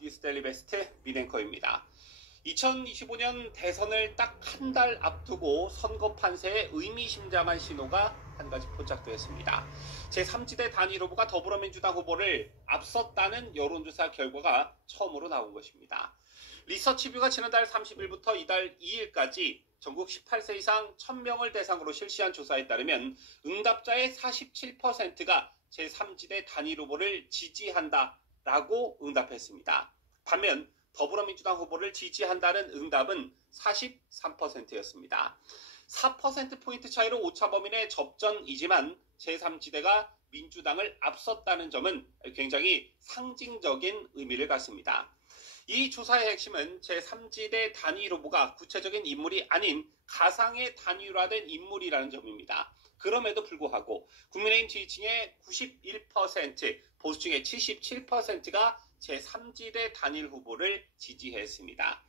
뉴스데일리 베스트 민앵커입니다. 2025년 대선을 딱 한 달 앞두고 선거 판세에 의미심장한 신호가 한 가지 포착되었습니다. 제3지대 단일 후보가 더불어민주당 후보를 앞섰다는 여론조사 결과가 처음으로 나온 것입니다. 리서치뷰가 지난달 30일부터 이달 2일까지 전국 18세 이상 1000명을 대상으로 실시한 조사에 따르면 응답자의 47%가 제3지대 단일 후보를 지지한다라고 응답했습니다. 반면 더불어민주당 후보를 지지한다는 응답은 43%였습니다. 4%포인트 차이로 오차범위내 접전이지만 제3지대가 민주당을 앞섰다는 점은 굉장히 상징적인 의미를 갖습니다. 이 조사의 핵심은 제3지대 단일 후보가 구체적인 인물이 아닌 가상의 단일화된 인물이라는 점입니다. 그럼에도 불구하고 국민의힘 지지층의 91%, 보수층의 77%가 제3지대 단일 후보를 지지했습니다.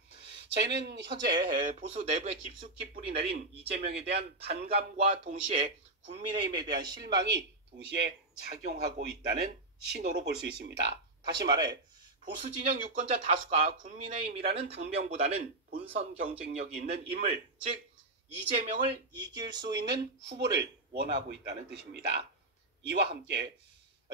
저희는 현재 보수 내부에 깊숙이 뿌리 내린 이재명에 대한 반감과 동시에 국민의힘에 대한 실망이 동시에 작용하고 있다는 신호로 볼 수 있습니다. 다시 말해 보수 진영 유권자 다수가 국민의힘이라는 당명보다는 본선 경쟁력이 있는 인물, 즉 이재명을 이길 수 있는 후보를 원하고 있다는 뜻입니다. 이와 함께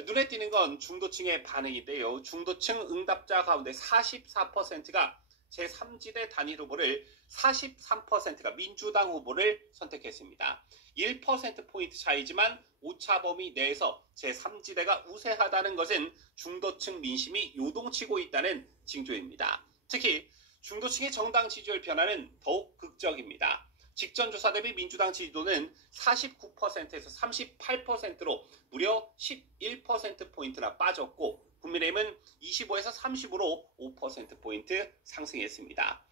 눈에 띄는 건 중도층의 반응인데요. 중도층 응답자 가운데 44%가 제3지대 단일 후보를, 43%가 민주당 후보를 선택했습니다. 1%포인트 차이지만 오차범위 내에서 제3지대가 우세하다는 것은 중도층 민심이 요동치고 있다는 징조입니다. 특히 중도층의 정당 지지율 변화는 더욱 극적입니다. 직전 조사 대비 민주당 지지도는 49%에서 38%로 무려 11%포인트나 빠졌고 국민의힘은 25에서 30으로 5%포인트 상승했습니다.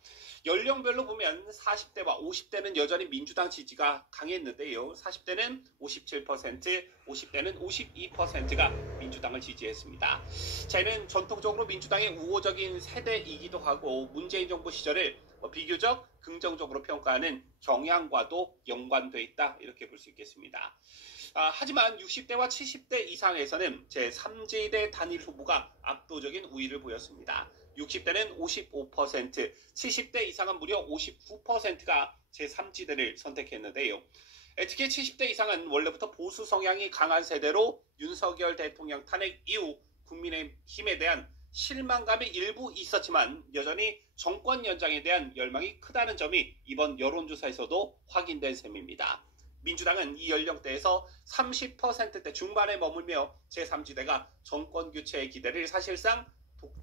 연령별로 보면 40대와 50대는 여전히 민주당 지지가 강했는데요. 40대는 57%, 50대는 52%가 민주당을 지지했습니다. 저희는 전통적으로 민주당의 우호적인 세대이기도 하고 문재인 정부 시절을 비교적 긍정적으로 평가하는 경향과도 연관돼 있다, 이렇게 볼 수 있겠습니다. 하지만 60대와 70대 이상에서는 제3지대 단일 후보가 압도적인 우위를 보였습니다. 60대는 55%, 70대 이상은 무려 59%가 제3지대를 선택했는데요. 특히 70대 이상은 원래부터 보수 성향이 강한 세대로 윤석열 대통령 탄핵 이후 국민의힘에 대한 실망감이 일부 있었지만 여전히 정권 연장에 대한 열망이 크다는 점이 이번 여론조사에서도 확인된 셈입니다. 민주당은 이 연령대에서 30%대 중반에 머물며 제3지대가 정권 교체의 기대를 사실상 독점